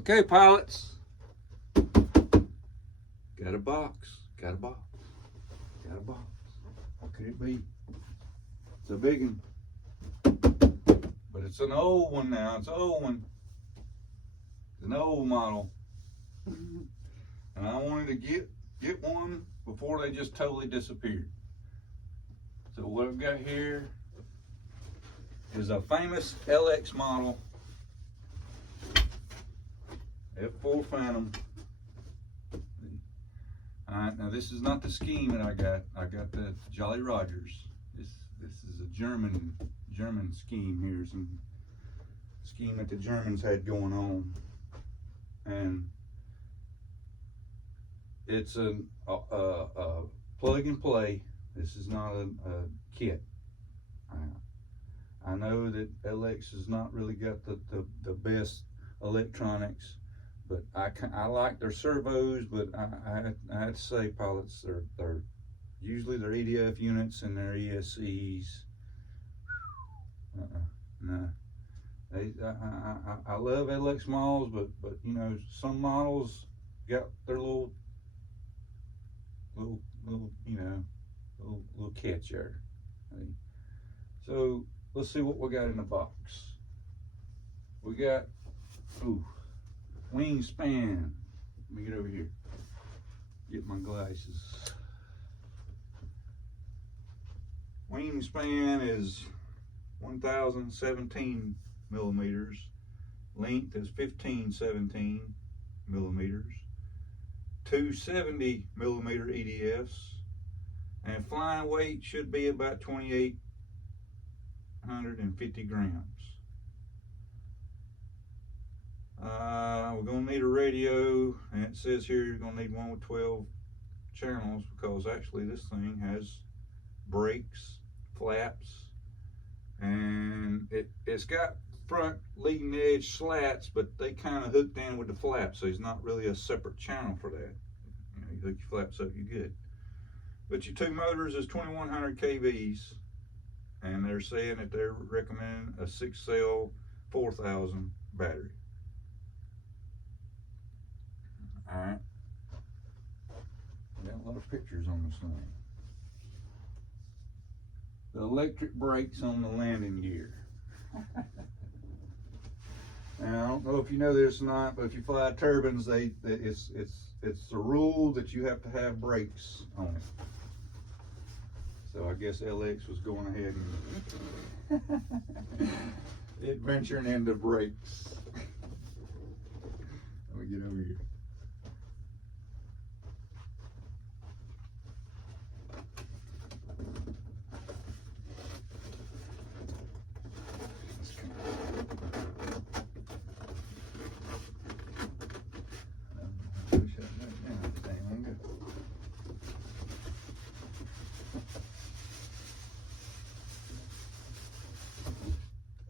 Okay, pilots. Got a box. Got a box. Got a box. What could it be? It's a big one. But it's an old one now. It's an old one. It's an old model. And I wanted to get one before they just totally disappeared. So what I've got here is a famous LX model F-4 Phantom. Alright, now this is not the Scheme that I got. I got the Jolly Rogers. This is a German Scheme here. Some scheme that the Germans had going on. And it's a plug and play. This is not a kit. I know that LX has not really got the best electronics, but I like their servos. But I had to say, pilots, they're usually their EDF units and their ESCs. No. I love LX models, but you know, some models got their little catch there. So let's see what we got in the box. We got wingspan. Let me get over here. Get my glasses. Wingspan is 1,017 millimeters. Length is 1,517 millimeters. 270 millimeter EDFs. And flying weight should be about 2,850 grams. We're going to need a radio, and it says here you're going to need one with 12 channels, because actually this thing has brakes, flaps, and it's got front leading edge slats, but they kind of hooked in with the flaps, so there's not really a separate channel for that. You know, you hook your flaps up, you're good. But your two motors is 2,100 kVs, and they're saying that they're recommending a 6-cell 4,000 battery. All right. Got a lot of pictures on this thing. The electric brakes on the landing gear. Now, I don't know if you know this or not, but if you fly turbines, it's a rule that you have to have brakes on it. So I guess LX was going ahead and adventuring into brakes. Let me get over here.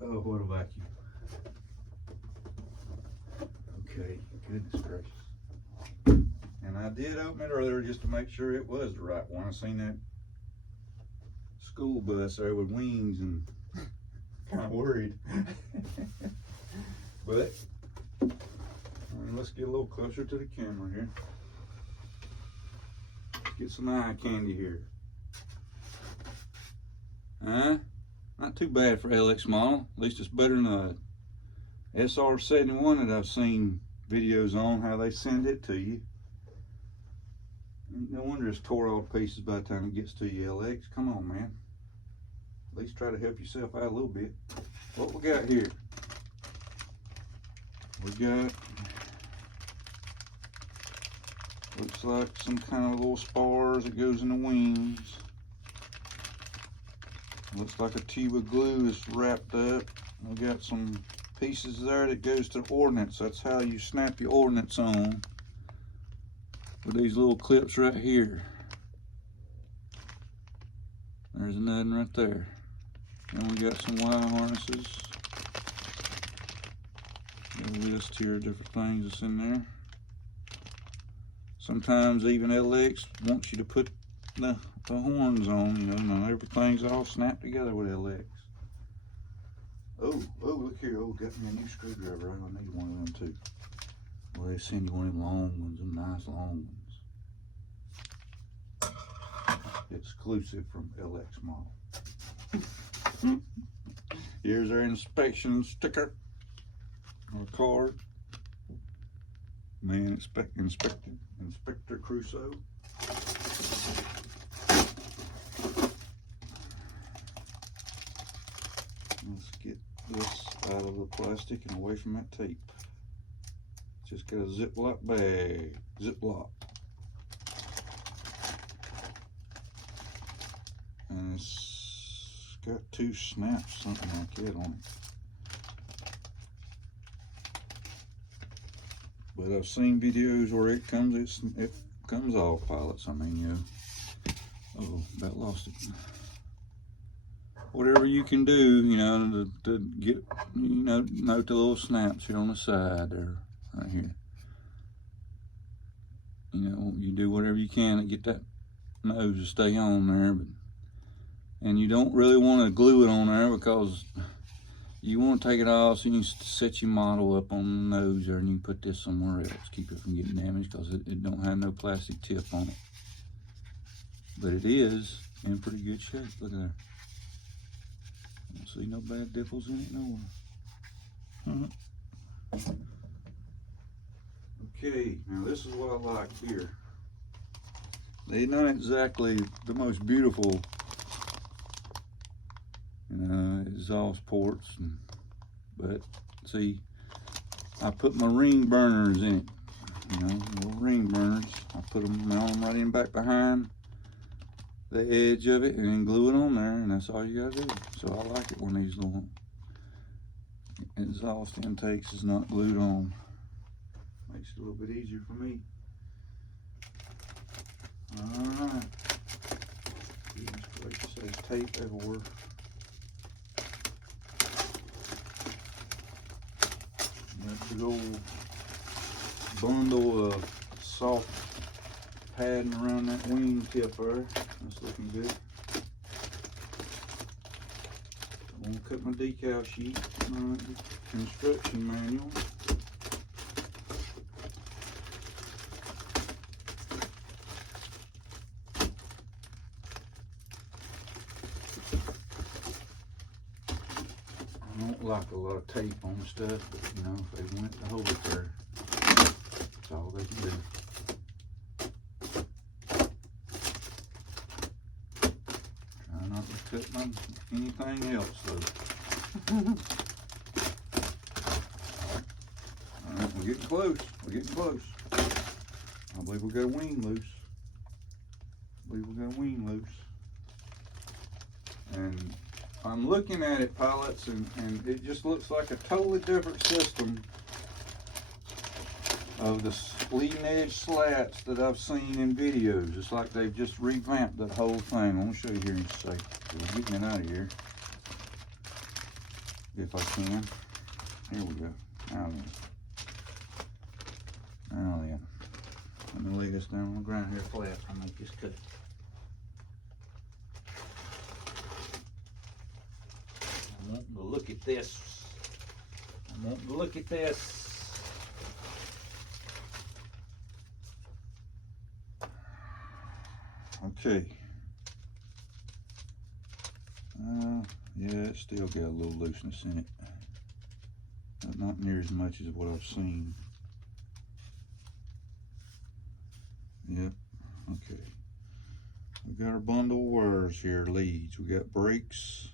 Oh, what a vacuum. Okay, goodness gracious. And I did open it earlier just to make sure it was the right one. I seen that school bus there with wings and kind of worried. But let's get a little closer to the camera here. Let's get some eye candy here. Not too bad for LX model. At least it's better than a SR-71 that I've seen videos on, how they send it to you. No wonder it's tore all to pieces by the time it gets to you, LX. Come on, man. At least try to help yourself out a little bit. What we got here? We got, looks like some kind of little spars that goes in the wings. Looks like a tube of glue is wrapped up. We got some pieces there that goes to the ordnance. That's how you snap your ordnance on, with these little clips right here. There's another one right there. Then we got some wire harnesses. Got a list here of different things that's in there. Sometimes even LX wants you to put the horns on, you know, not everything's all snapped together with LX. Oh, look here. Oh, got me a new screwdriver. I need one of them too. Well, they send you one of them long ones, them nice long ones. Exclusive from LX model. Here's our inspection sticker or card. Man, Inspector Crusoe. Let's get this out of the plastic and away from that tape. Just got a Ziploc bag. Ziploc. And it's got 2 snaps, something like that on it. But I've seen videos where it comes off, pilots. I mean, you know. Oh, about lost it. Whatever you can do, you know, to get, you know, note the little snaps here on the side there, right here. You know, you do whatever you can to get that nose to stay on there, and you don't really want to glue it on there because you want to take it off so you can set your model up on the nose there, and you can put this somewhere else, keep it from getting damaged because it don't have no plastic tip on it. But it is in pretty good shape. Look at there. Don't see no bad dimples in it nowhere. Okay, now this is what I like here. They're not exactly the most beautiful, you know, exhaust ports, but see, I put my ring burners in it. You know, little ring burners. I put them, mount them right in back behind the edge of it and then glue it on there, and that's all you gotta do. So I like it when these little exhaust intakes is not glued on. Makes it a little bit easier for me. Alright. This place says tape everywhere. That big old bundle of soft padding around that wing tip there. That's looking good. I'm gonna cut my decal sheet, my instruction manual. I don't like a lot of tape on stuff, but you know, if they want to hold it there, that's all they can do. Try not to cut anything else though. Alright, we're getting close. We're getting close. I believe we got a wing loose. And I'm looking at it, pilots, and it just looks like a totally different system of the leading edge slats that I've seen in videos. It's like they've just revamped that whole thing. I'm going to show you here in a second. We're getting it out of here. If I can. Here we go. Now then. Let me lay this down on the ground here flat. I'll make this cut. I want to look at this. Okay. Yeah, it's still got a little looseness in it. But not near as much as what I've seen. Yep, okay. We got our bundle of wires here, leads. We got brakes,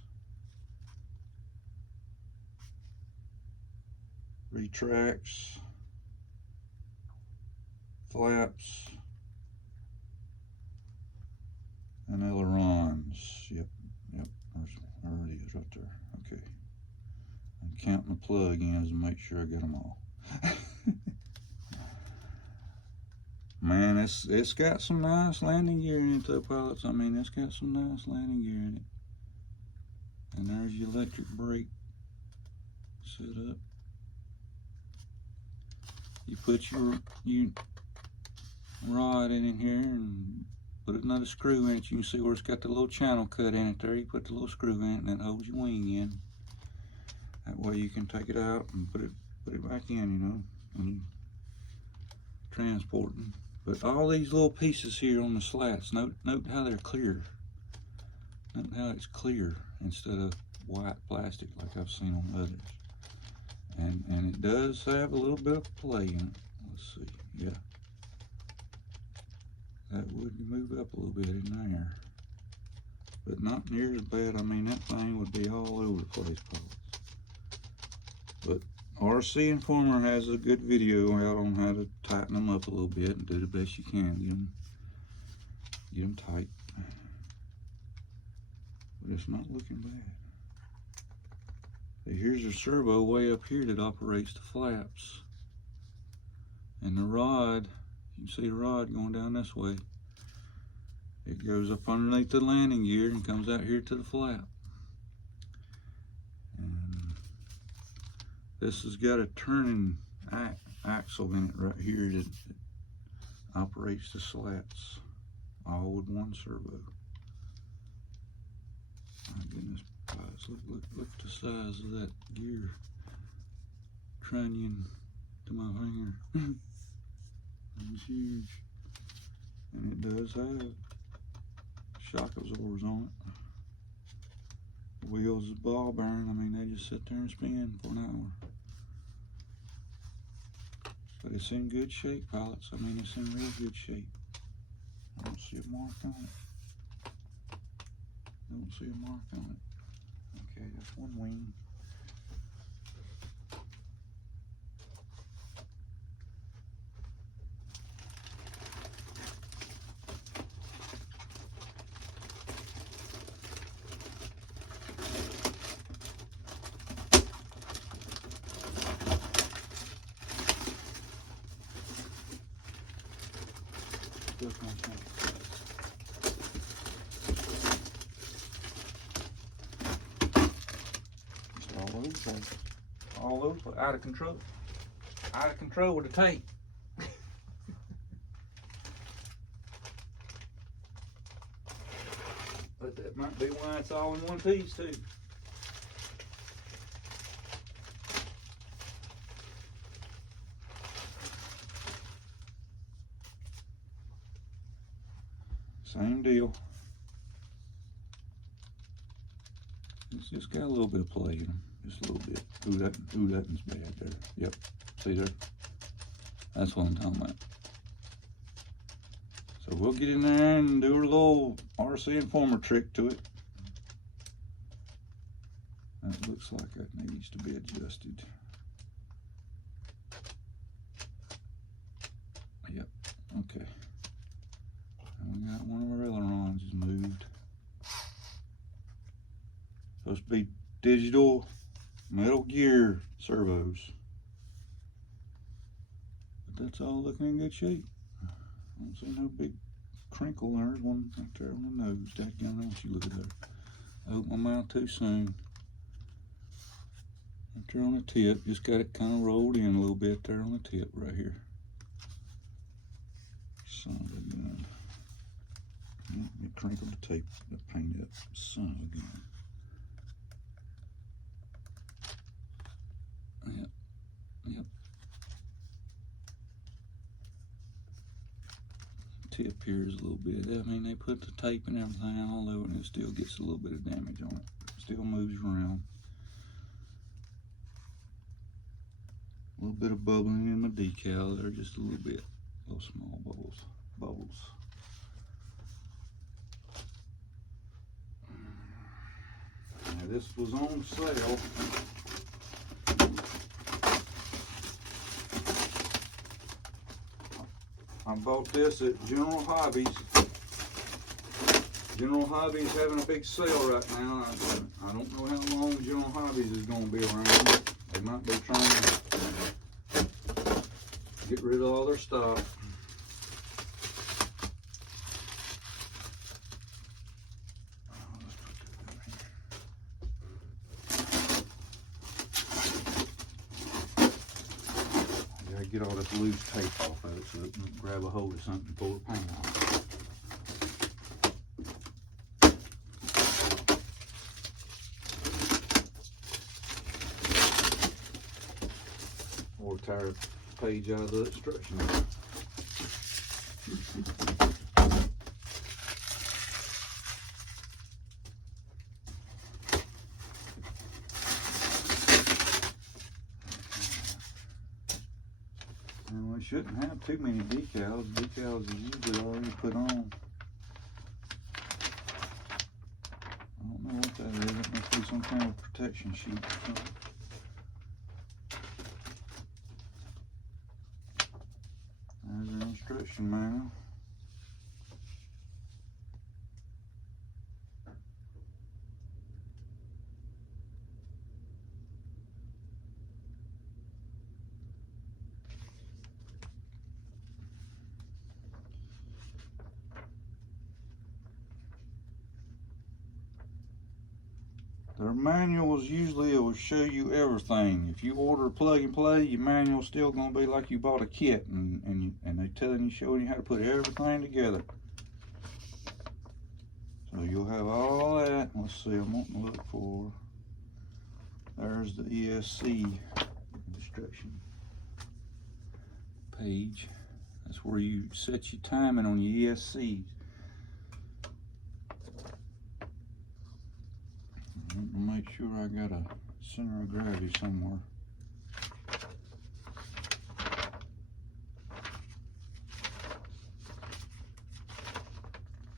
retracts, flaps, and ailerons. Yep, there it is right there. Okay. I'm counting the plug-ins to make sure I get them all. Man, it's got some nice landing gear in it though, pilots. I mean, it's got some nice landing gear in it. And there's your electric brake set up. You put your rod in here and put another screw in it. You can see where it's got the little channel cut in it there. You put the little screw in it and that holds your wing in. That way you can take it out and put it back in, you know. transporting. But all these little pieces here on the slats, note how they're clear. Note how it's clear instead of white plastic like I've seen on others. And it does have a little bit of play in it. Let's see, yeah. That would move up a little bit in there. But not near as bad. I mean, that thing would be all over the place probably. But RC Informer has a good video out on how to tighten them up a little bit and do the best you can. Get them tight. But it's not looking bad. Here's a servo way up here that operates the flaps. And the rod, you can see the rod going down this way. It goes up underneath the landing gear and comes out here to the flap. And this has got a turning axle in it right here that operates the slats, all with one servo. My goodness, guys, look at the size of that gear trunnion to my finger. It's huge, and it does have shock absorbers on it. The wheels is ball bearing. I mean, they just sit there and spin for an hour. But it's in good shape, pilots. I mean, it's in real good shape. I don't see a mark on it. Don't see a mark on it. Okay, that's one wing. All those out of control. Out of control with the tape. But that might be why it's all in one piece too. Same deal. It's just got a little bit of play in them. Just a little bit. Ooh, that one's bad there. Yep. See there? That's what I'm talking about. So we'll get in there and do a little RC Informer trick to it. That looks like that needs to be adjusted. Yep. Okay. And we got one of our ailerons is moved. Supposed to be digital metal gear servos. But that's all looking in good shape. I don't see no big crinkle. There's one right there on the nose. Dadgum, don't you look at there. I opened my mouth too soon. Right there on the tip. Just got it kind of rolled in a little bit there on the tip right here. Son of a gun. Let me crinkle the tape, the paint up. Son of a gun. Yep, yep. Tip here is a little bit. I mean, they put the tape and everything all over, and it still gets a little bit of damage on it. Still moves around. A little bit of bubbling in my decal there, just a little bit. Little small bubbles. Now this was on sale. I bought this at General Hobbies. General Hobbies having a big sale right now. I don't know how long General Hobbies is going to be around. They might be trying to get rid of all their stock. Get all this loose tape off of it so it can grab a hold of something and pull the paint off. Or tear a page out of the instruction. And we shouldn't have too many decals. Decals is usually already put on. I don't know what that is. It must be some kind of protection sheet or something. There's an instruction manual. Their manuals usually will show you everything. If you order plug and play, your manual's still gonna be like you bought a kit, and they telling you, showing you how to put everything together. So you'll have all that. Let's see, I'm wanting to look for. There's the ESC instruction page. That's where you set your timing on your ESCs. Make sure I got a center of gravity somewhere.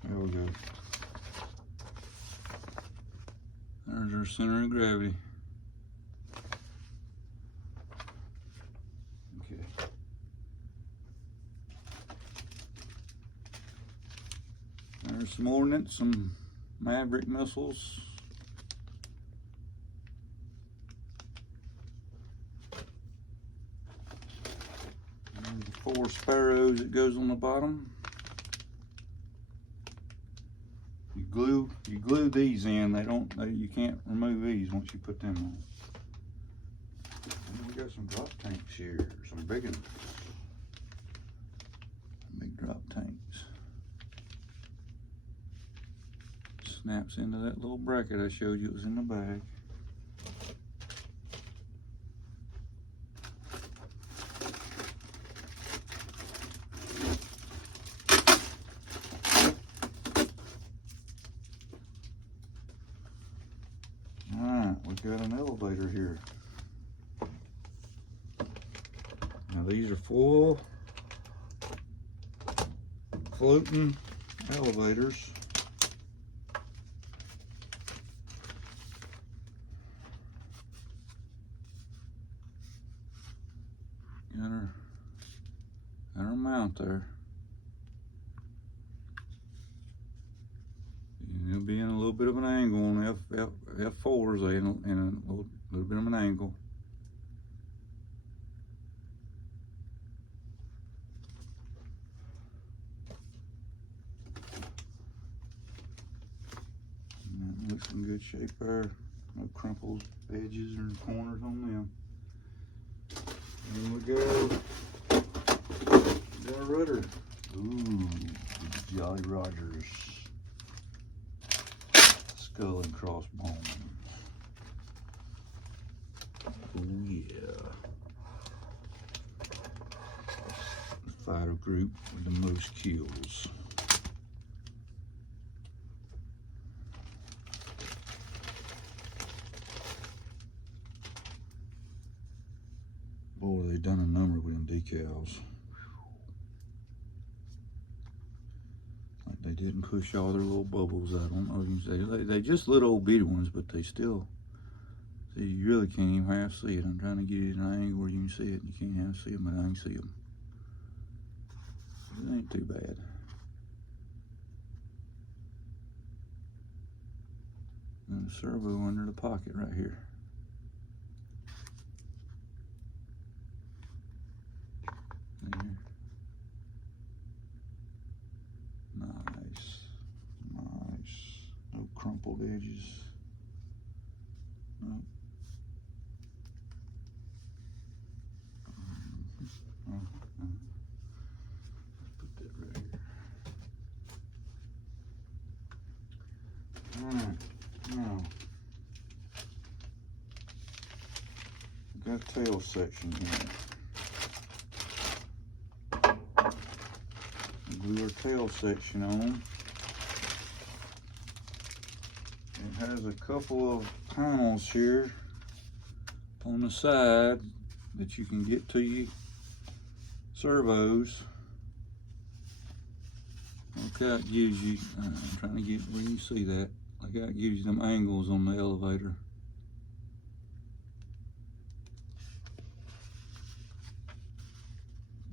There we go. There's our center of gravity. Okay. There's some ordnance, some Maverick missiles. There's the 4 sparrows that goes on the bottom. You glue these in. You can't remove these once you put them on. And we got some drop tanks here, some big ones. Big drop tanks. Snaps into that little bracket I showed you. It was in the bag. We've got an elevator here. Now these are full floating elevators. Got our mount there. It'll be in a little bit of an angle on F-4s, in a little bit of an angle. And that looks in good shape there. No crumpled edges or corners on them. And we go. Got a rudder. Ooh, Jolly Rogers. Skull and crossbones. Oh yeah. The fighter group with the most kills. Boy, they done a number with them decals. They didn't push all their little bubbles out. I don't know if you can say they just little old bitty ones, but they still. See, you really can't even half see it. I'm trying to get it in an angle where you can see it. You can't half see them, but I can see them. It ain't too bad. And a servo under the pocket right here. There. Nice. No crumpled edges. No. Let's put that right here. Alright, now we've got a tail section here. wheeler tail section on. It has a couple of panels here on the side that you can get to your servos. Look how it gives you, I'm trying to get where you can see that. Look how it gives you them angles on the elevator.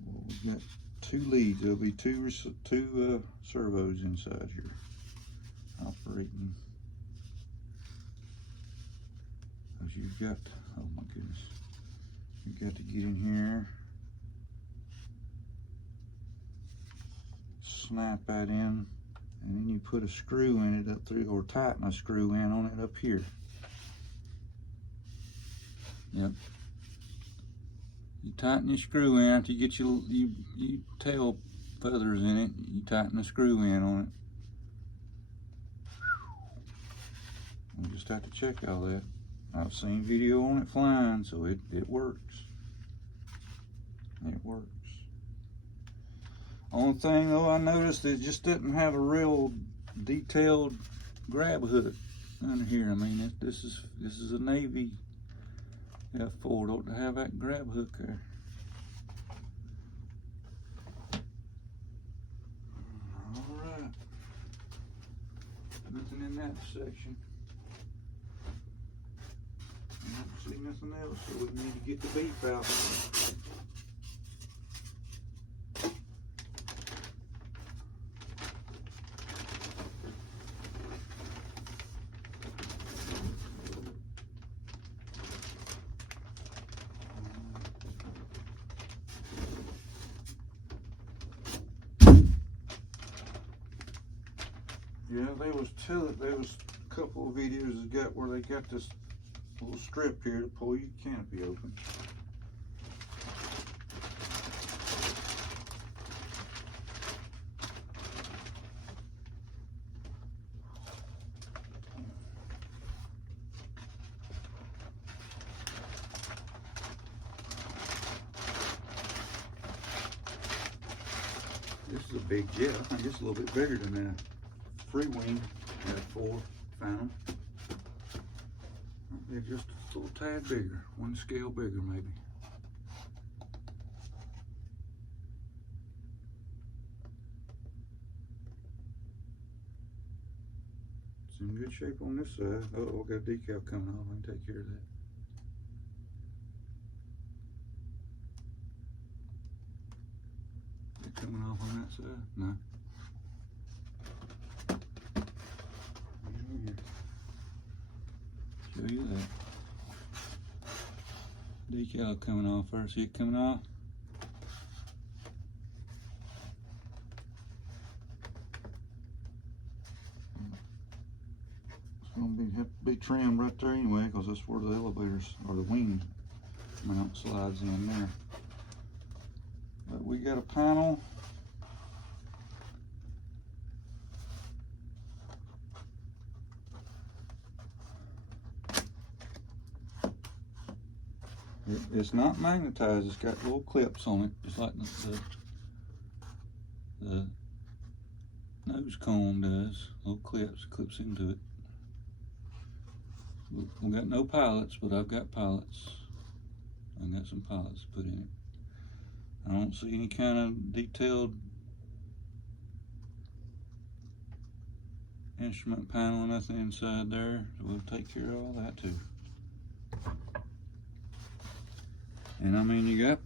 Well, we've got 2 leads. There'll be two servos inside here operating. Because you've got, oh my goodness, you've got to get in here, snap that in, and then you put a screw in it up through, or tighten a screw in on it up here. Yep. You tighten your screw in after you get your tail feathers in it. You tighten the screw in on it. We just have to check all that. I've seen video on it flying, so it works. It works. Only thing though, I noticed it just doesn't have a real detailed grab hook under here. I mean, this is a Navy F-4. Don't have that grab hook there. All right. Nothing in that section. I don't see nothing else, so we need to get the beef out. Yeah, there was a couple of videos that got where they got this little strip here to pull your canopy open. This is a big jet. I think it's a little bit bigger than that free wing F-4 Phantom. They're just a little tad bigger, one scale bigger maybe. It's in good shape on this side. Oh, I've got a decal coming off. I can take care of that. Is it coming off on that side? No. Show you that. Decal coming off first. See it coming off? It's going to have to be trimmed right there anyway, because that's where the elevators or the wing mount slides in there. But we got a panel. It's not magnetized, it's got little clips on it, just like the nose cone does. Little clips into it. We've got no pilots, but I've got pilots. I've got some pilots put in it. I don't see any kind of detailed instrument panel or nothing inside there. So we'll take care of all that too. And I mean, you got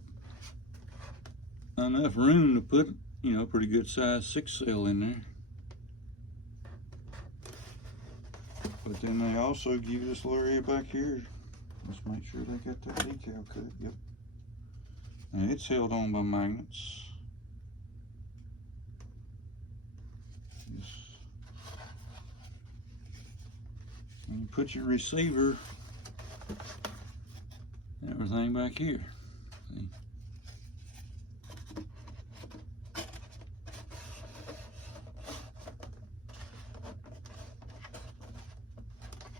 enough room to put, you know, a pretty good size 6-cell in there. But then they also give you this little area back here. Let's make sure they got that decal cut. Yep. And it's held on by magnets. Just, and you put your receiver, everything back here. See?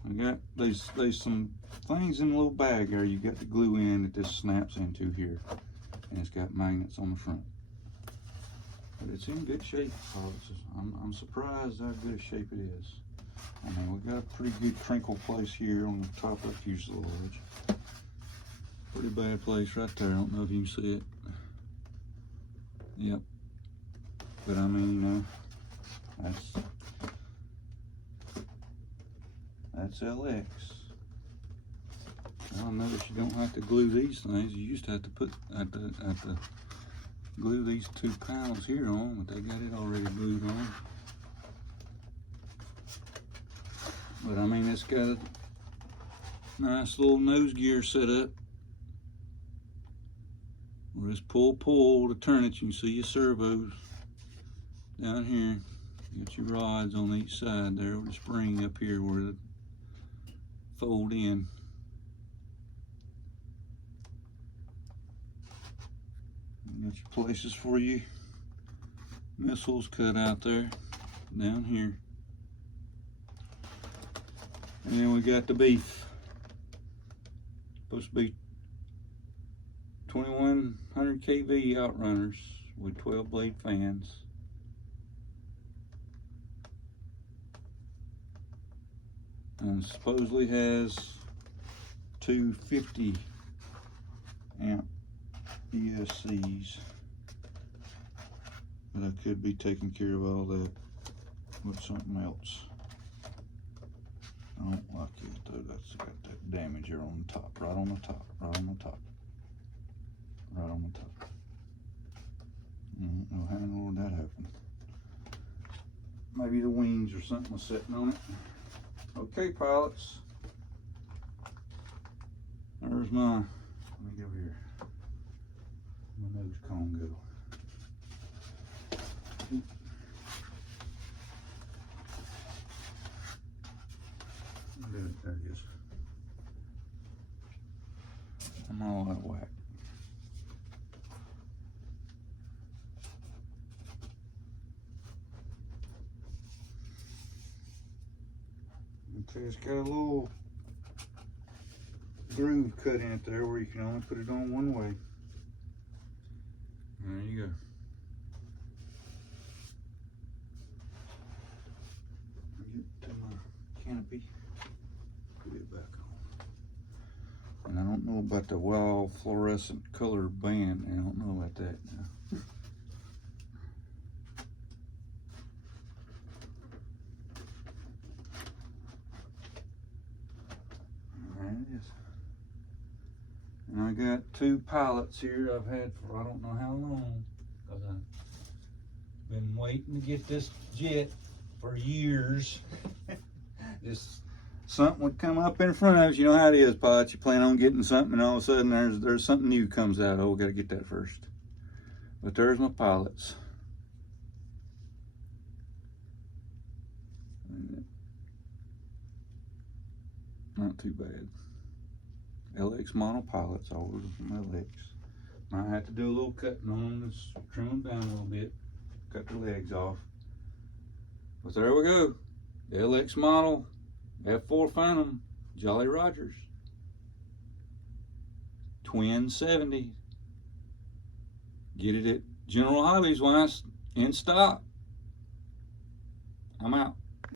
I got there's some things in a little bag there you got to glue in that this snaps into here, and it's got magnets on the front. But it's in good shape, folks. I'm surprised how good a shape it is. I mean, we got a pretty good crinkle place here on the top of the fuselage. Pretty bad place right there. I don't know if you can see it. Yep. But I mean, that's LX. I'll notice you don't have to glue these things. You used to have to have to glue these 2 panels here on, but they got it already glued on. But I mean, it's got a nice little nose gear set up. We'll just pull to turn it. You can see your servos down here. You got your rods on each side there with a spring up here where they fold in. You got your places for you missiles cut out there down here. And then we got the beef. Supposed to be 2100 kV outrunners with 12 blade fans. And supposedly has 250 amp ESCs. But I could be taking care of all that with something else. I don't like it though. That's got that damage here on the top, right on the top, right on the top, right on the top. I don't know how in the world that happened. Maybe the wings or something was sitting on it. Okay, pilots. There's my, let me go here. My nose cone go. There it is. I'm all out of whack. Okay, it's got a little groove cut in it there where you can only put it on one way. There you go. Get to my canopy. Put it back on. And I don't know about the wild fluorescent color band. I don't know about that now. There it is. And I got 2 pilots here I've had for I don't know how long, because I've been waiting to get this jet for years. Just something would come up in front of us. You know how it is, pilots. You plan on getting something, and all of a sudden there's something new comes out. Oh, we got to get that first. But there's my pilots. Not too bad. LX model pilots. I ordered from LX. Might have to do a little cutting on them, just trim them down a little bit, cut the legs off. But there we go. The LX model F-4 Phantom Jolly Rogers. Twin 70. Get it at General Hobbies when in stock. I'm out.